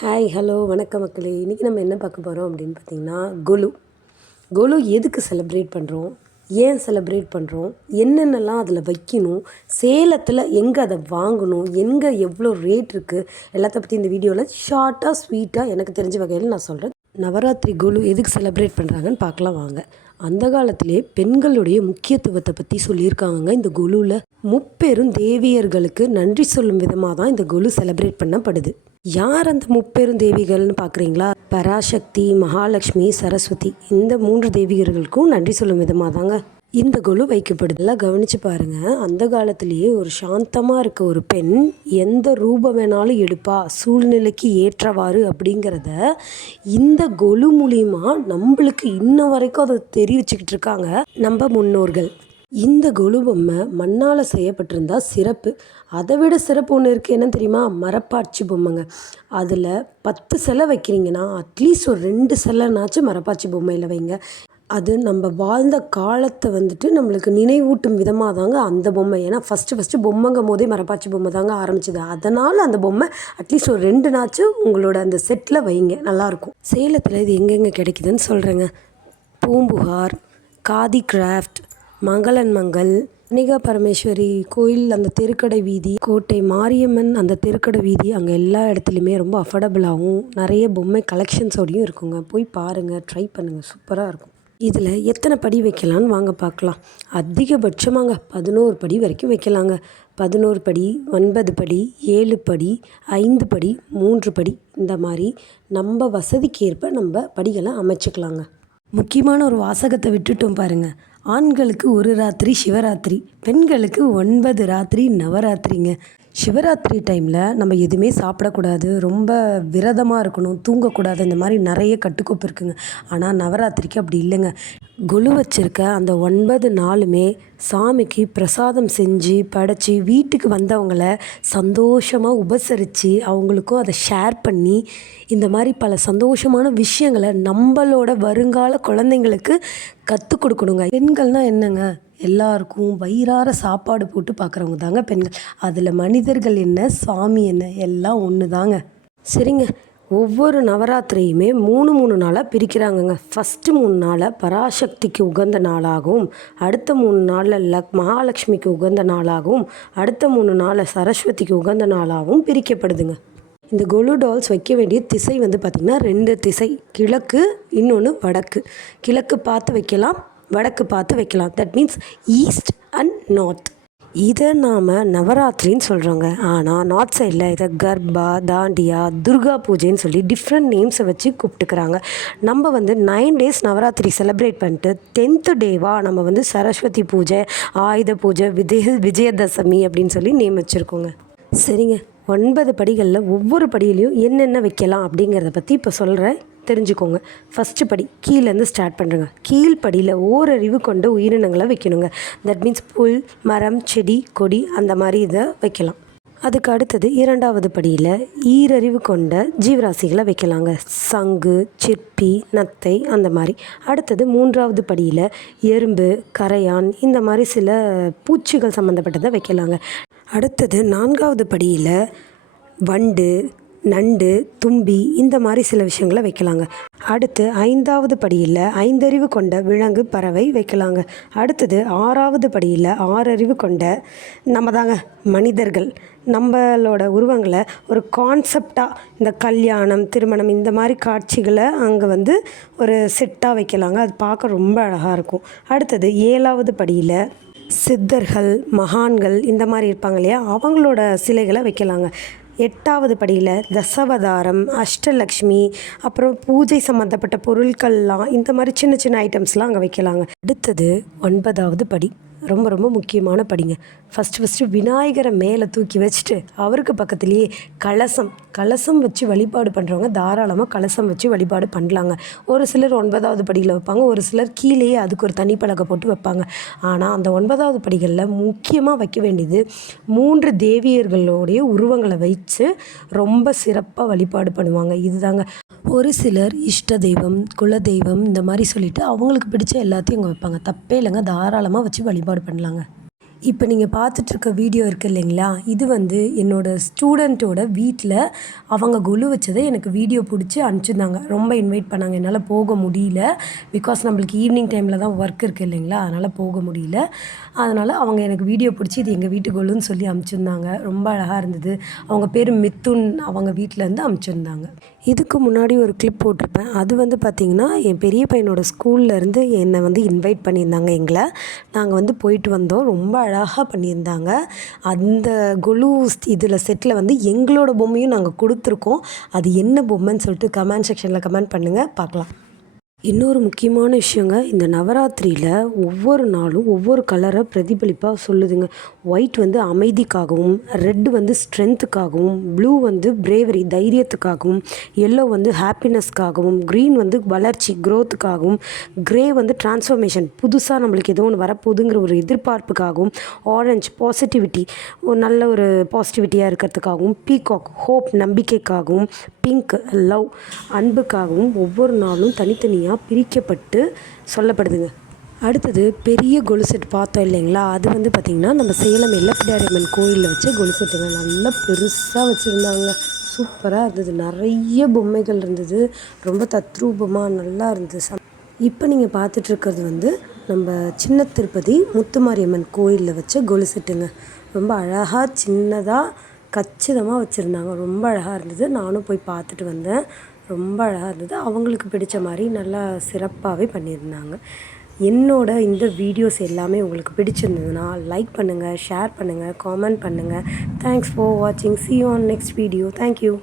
Hi hello வணக்கம் மக்களே. இன்றைக்கி நம்ம என்ன பார்க்க போகிறோம் அப்படின்னு பார்த்திங்கன்னா கொலு எதுக்கு செலிப்ரேட் பண்ணுறோம், ஏன் செலிப்ரேட் பண்ணுறோம், என்னென்னலாம் அதில் வைக்கணும், சேலத்தில் எங்கே அதை வாங்கணும், எங்கே எவ்வளோ ரேட் இருக்குது, எல்லாத்த பற்றி இந்த வீடியோவில் ஷார்ட்டாக ஸ்வீட்டாக எனக்கு தெரிஞ்ச வகையில் நான் சொல்கிறேன். நவராத்திரி கொலு எதுக்கு செலிப்ரேட் பண்ணுறாங்கன்னு பார்க்கலாம் வாங்க. அந்த காலத்திலே பெண்களுடைய முக்கியத்துவத்தை பற்றி சொல்லியிருக்காங்க. இந்த கொலுவில் முப்பெரும் தேவியர்களுக்கு நன்றி சொல்லும் விதமாக தான் இந்த கொலு செலிப்ரேட் பண்ணப்படுது. யார் அந்த முப்பெரும் தேவிகள்னு பார்க்குறீங்களா? பராசக்தி, மகாலட்சுமி, சரஸ்வதி, இந்த 3 தேவியர்களுக்கும் நன்றி சொல்லும் விதமாக தாங்க இந்த கொலு வைக்கப்படுது. எல்லாம் கவனித்து பாருங்கள். அந்த காலத்திலேயே ஒரு சாந்தமாக இருக்க ஒரு பெண் எந்த ரூபம் வேணாலும் எடுப்பா, சூழ்நிலைக்கு ஏற்றவாறு அப்படிங்கிறத இந்த கொலு மூலியமாக நம்மளுக்கு இன்ன வரைக்கும் அதை தெரிவிச்சுக்கிட்டு இருக்காங்க நம்ம முன்னோர்கள். இந்த கொலு பொம்மை மண்ணால் செய்யப்பட்டிருந்தா சிறப்பு. அதை விட சிறப்பு ஒன்று இருக்குது. என்ன தெரியுமா? மரப்பாச்சி பொம்மைங்க. அதில் 10 சிலை வைக்கிறீங்கன்னா அட்லீஸ்ட் ஒரு 2 சிலைனாச்சும் மரப்பாச்சி பொம்மையில் வைங்க. அது நம்ம வாழ்ந்த காலத்தை நம்மளுக்கு நினைவூட்டும் விதமாக தாங்க அந்த பொம்மை. ஏன்னா ஃபஸ்ட்டு பொம்மைங்கும் போதே மரப்பாச்சி பொம்மை தாங்க ஆரம்பிச்சது. அதனால் அந்த பொம்மை அட்லீஸ்ட் ஒரு 2 நாச்சும் உங்களோட அந்த செட்டில் வைங்க, நல்லாயிருக்கும். சேலத்தில் இது எங்கெங்கே கிடைக்குதுன்னு சொல்கிறேங்க. பூம்புகார், காதி கிராஃப்ட், மங்களன் மங்கள், கன்னிகா பரமேஸ்வரி கோயில் அந்த தெருக்கடை வீதி, கோட்டை மாரியம்மன் அந்த தெருக்கடை வீதி, அங்கே எல்லா இடத்துலையுமே ரொம்ப அஃபோர்டபுளாகவும் நிறைய பொம்மை கலெக்ஷன்ஸோடையும் இருக்குங்க. போய் பாருங்கள், ட்ரை பண்ணுங்கள், சூப்பராக இருக்கும். இதில் எத்தனை படி வைக்கலான்னு வாங்க பார்க்கலாம். அதிகபட்சமாங்க 11 படி வரைக்கும் வைக்கலாங்க. 11 படி, 9 படி, 7 படி, 5 படி, 3 படி, இந்த மாதிரி நம்ம வசதிக்கு ஏற்ப நம்ம படிகளை அமைச்சிக்கலாங்க. முக்கியமான ஒரு வாசகத்தை விட்டுட்டோம் பாருங்கள். ஆண்களுக்கு 1 ராத்திரி சிவராத்திரி, பெண்களுக்கு 9 ராத்திரி நவராத்திரிங்க. சிவராத்திரி டைமில் நம்ம எதுவுமே சாப்பிடக்கூடாது, ரொம்ப விரதமாக இருக்கணும், தூங்கக்கூடாது, இந்த மாதிரி நிறைய கட்டுக்கோப்பு இருக்குங்க. ஆனால் நவராத்திரிக்கு அப்படி இல்லைங்க. கொலு வச்சுருக்க அந்த 9 நாளுமே சாமிக்கு பிரசாதம் செஞ்சு படைச்சி வீட்டுக்கு வந்தவங்கள சந்தோஷமாக உபசரித்து அவங்களுக்கும் அதை ஷேர் பண்ணி இந்த மாதிரி பல சந்தோஷமான விஷயங்களை நம்மளோட வருங்கால குழந்தைங்களுக்கு கற்றுக் கொடுக்கணுங்க. பெண்கள்னால் என்னங்க, எல்லாருக்கும் வயிறார சாப்பாடு போட்டு பார்க்குறவங்க தாங்க பெண்கள். அதில் மனிதர்கள் என்ன, சாமி என்ன, எல்லாம் ஒன்று தாங்க. சரிங்க, ஒவ்வொரு நவராத்திரியுமே 3 நாளாக பிரிக்கிறாங்கங்க. ஃபஸ்ட்டு 3 நாளை பராசக்திக்கு உகந்த நாளாகவும், அடுத்த 3 நாளில் மகாலட்சுமிக்கு உகந்த நாளாகவும், அடுத்த 3 நாளை சரஸ்வதிக்கு உகந்த நாளாகவும் பிரிக்கப்படுதுங்க. இந்த கொலு டால்ஸ் வைக்க வேண்டிய திசை பார்த்திங்கன்னா 2 திசை, கிழக்கு, இன்னொன்று வடக்கு. கிழக்கு பார்த்து வைக்கலாம், வடக்கு பார்த்து வைக்கலாம். That means east and north. இதை நாம் நவராத்திரின்னு சொல்கிறோங்க. ஆனால் நார்த் சைடில் இதை கர்பா, தாண்டியா, துர்கா பூஜைன்னு சொல்லி டிஃப்ரெண்ட் நேம்ஸை வச்சு கூப்பிட்டுக்கிறாங்க. நம்ம 9 days நவராத்திரி செலிப்ரேட் பண்ணிட்டு 10th டேவாக நம்ம சரஸ்வதி பூஜை, ஆயுத பூஜை, விஜயதசமி அப்படின்னு சொல்லி நேம் வச்சுருக்கோங்க. சரிங்க, 9 படிகளில் ஒவ்வொரு படியிலையும் என்னென்ன வைக்கலாம் அப்படிங்கிறத பற்றி இப்போ சொல்கிறேன், தெரிஞ்சுக்கோங்க. ஃபஸ்ட்டு படி கீழேருந்து ஸ்டார்ட் பண்ணுறேங்க. கீழ் படியில் ஓரறிவு கொண்ட உயிரினங்களை வைக்கணுங்க. தட் மீன்ஸ் புல், மரம், செடி, கொடி, அந்த மாதிரி இதை வைக்கலாம். அதுக்கு அடுத்தது 2வது படியில் ஈரறிவு கொண்ட ஜீவராசிகளை வைக்கலாங்க. சங்கு, சிற்பி, நத்தை, அந்த மாதிரி. அடுத்தது 3வது படியில் எறும்பு, கரையான், இந்த மாதிரி சில பூச்சிகள் சம்மந்தப்பட்டதை வைக்கலாங்க. அடுத்தது 4வது படியில் வண்டு, நண்டு, தும்பி, இந்த மாதிரி சில விஷயங்களை வைக்கலாங்க. அடுத்து 5வது படியில் 5 அறிவு கொண்ட விலங்கு, பறவை வைக்கலாங்க. அடுத்தது 6வது படியில் 6 அறிவு கொண்ட நம்ம தாங்க மனிதர்கள். நம்மளோட உருவங்களை ஒரு கான்செப்டாக இந்த கல்யாணம், திருமணம், இந்த மாதிரி காட்சிகளை அங்கே ஒரு செட்டாக வைக்கலாங்க. அது பார்க்க ரொம்ப அழகாக இருக்கும். அடுத்தது 7வது படியில் சித்தர்கள், மகான்கள், இந்த மாதிரி இருப்பாங்க இல்லையா, அவங்களோட சிலைகளை வைக்கலாங்க. 8வது படியில் தசவதாரம், அஷ்டலக்ஷ்மி, அப்புறம் பூஜை சம்மந்தப்பட்ட பொருட்கள்லாம், இந்த மாதிரி சின்ன சின்ன ஐட்டம்ஸ்லாம் அங்கே வைக்கலாங்க. அடுத்தது 9வது படி ரொம்ப ரொம்ப முக்கியமான படிங்க. ஃபஸ்ட்டு விநாயகரை மேலே தூக்கி வச்சுட்டு அவருக்கு பக்கத்துலேயே கலசம் வச்சு வழிபாடு பண்ணுறவங்க தாராளமாக கலசம் வச்சு வழிபாடு பண்ணலாங்க. ஒரு சிலர் 9வது படியில் வைப்பாங்க, ஒரு சிலர் கீழேயே அதுக்கு ஒரு தனி பலகை போட்டு வைப்பாங்க. ஆனால் அந்த 9வது படிகளில் முக்கியமாக வைக்க வேண்டியது 3 தேவியர்களுடைய உருவங்களை வச்சு ரொம்ப சிறப்பாக வழிபாடு பண்ணுவாங்க. இதுதாங்க. ஒரு சிலர் இஷ்ட தெய்வம், குலதெய்வம், இந்த மாதிரி சொல்லிவிட்டு அவங்களுக்கு பிடிச்ச எல்லாத்தையும் அங்கே வைப்பாங்க. தப்பே இல்லைங்க, தாராளமாக வச்சு வழிபாடு பண்ணலாங்க. இப்போ நீங்கள் பார்த்துட்ருக்க வீடியோ இருக்குது இல்லைங்களா, இது வந்து என்னோடய ஸ்டூடெண்ட்டோட வீட்டில் அவங்க கொலு வச்சதை எனக்கு வீடியோ பிடிச்சி அனுப்பிச்சிருந்தாங்க. ரொம்ப இன்வைட் பண்ணாங்க. என்னால் போக முடியல. பிகாஸ் நம்மளுக்கு ஈவினிங் டைமில் தான் ஒர்க் இருக்குது இல்லைங்களா, அதனால் போக முடியல. அதனால் அவங்க எனக்கு வீடியோ பிடிச்சி இது எங்கள் வீட்டு கொலுன்னு சொல்லி அனுப்பிச்சிருந்தாங்க. ரொம்ப அழகாக இருந்தது. அவங்க பேர் மித்துன், அவங்க வீட்டிலேருந்து அனுப்பிச்சிருந்தாங்க. இதுக்கு முன்னாடி ஒரு கிளிப் போட்டிருப்பேன். அது வந்து பார்த்திங்கன்னா என் பெரிய பையனோட ஸ்கூல்லேருந்து என்னை வந்து இன்வைட் பண்ணியிருந்தாங்க எங்களை. நாங்கள் வந்து போயிட்டு வந்தோம். ரொம்ப அழகாக பண்ணியிருந்தாங்க. அந்த கொலு இதில் செட்டில் வந்து எங்களோட பொம்மையும் நாங்கள் கொடுத்துருக்கோம். அது என்ன பொம்மைன்னு சொல்லிட்டு கமெண்ட் செக்ஷனில் கமெண்ட் பண்ணுங்கள், பார்க்கலாம். இன்னொரு முக்கியமான விஷயங்க, இந்த நவராத்திரியில் ஒவ்வொரு நாளும் ஒவ்வொரு கலரை பிரதிபலிப்பாக சொல்லுதுங்க. ஒயிட் வந்து அமைதிக்காகவும், ரெட் வந்து ஸ்ட்ரென்த்துக்காகவும், ப்ளூ வந்து பிரேவரி தைரியத்துக்காகவும், எல்லோ வந்து ஹாப்பினஸ்க்காகவும், க்ரீன் வந்து வளர்ச்சி க்ரோத்துக்காகவும், க்ரே வந்து டிரான்ஸ்ஃபர்மேஷன் புதுசாக நம்மளுக்கு ஏதோ ஒன்று வரப்போகுதுங்கிற ஒரு எதிர்பார்ப்புக்காகவும், ஆரஞ்சு பாசிட்டிவிட்டி ஒரு நல்ல ஒரு பாசிட்டிவிட்டியாக இருக்கிறதுக்காகவும், பீகாக் ஹோப் நம்பிக்கைக்காகவும், பிங்க் லவ் அன்புக்காகவும் ஒவ்வொரு நாளும் தனித்தனியாக பிரிக்கப்பட்டு சொல்லப்படுதுங்க. அடுத்தது பெரிய கொலு செட் பார்த்தோம் இல்லைங்களா, அது வந்து பார்த்திங்கன்னா நம்ம சேலம் எல்லப்பிடாரியம்மன் கோயிலில் வச்ச கொலு செட்டுங்க. நல்லா பெருசாக வச்சுருந்தாங்க. சூப்பராக இருந்தது. நிறைய பொம்மைகள் இருந்தது. ரொம்ப தத்ரூபமாக நல்லா இருந்தது. இப்போ நீங்கள் பார்த்துட்ருக்கிறது வந்து நம்ம சின்ன திருப்பதி முத்துமாரியம்மன் கோயிலில் வச்ச கொலு செட்டுங்க. ரொம்ப அழகாக சின்னதாக கச்சிதமாக வச்சுருந்தாங்க. ரொம்ப அழகாக இருந்தது. நானும் போய் பார்த்துட்டு வந்தேன். ரொம்ப அழகாக இருந்தது. அவங்களுக்கு பிடிச்ச மாதிரி நல்லா சிறப்பாகவே பண்ணியிருந்தாங்க. என்னோட இந்த வீடியோஸ் எல்லாமே உங்களுக்கு பிடிச்சிருந்ததுன்னா லைக் பண்ணுங்கள், ஷேர் பண்ணுங்கள், காமெண்ட் பண்ணுங்கள். தேங்க்ஸ் ஃபார் வாட்சிங். see you on next video. Thank you.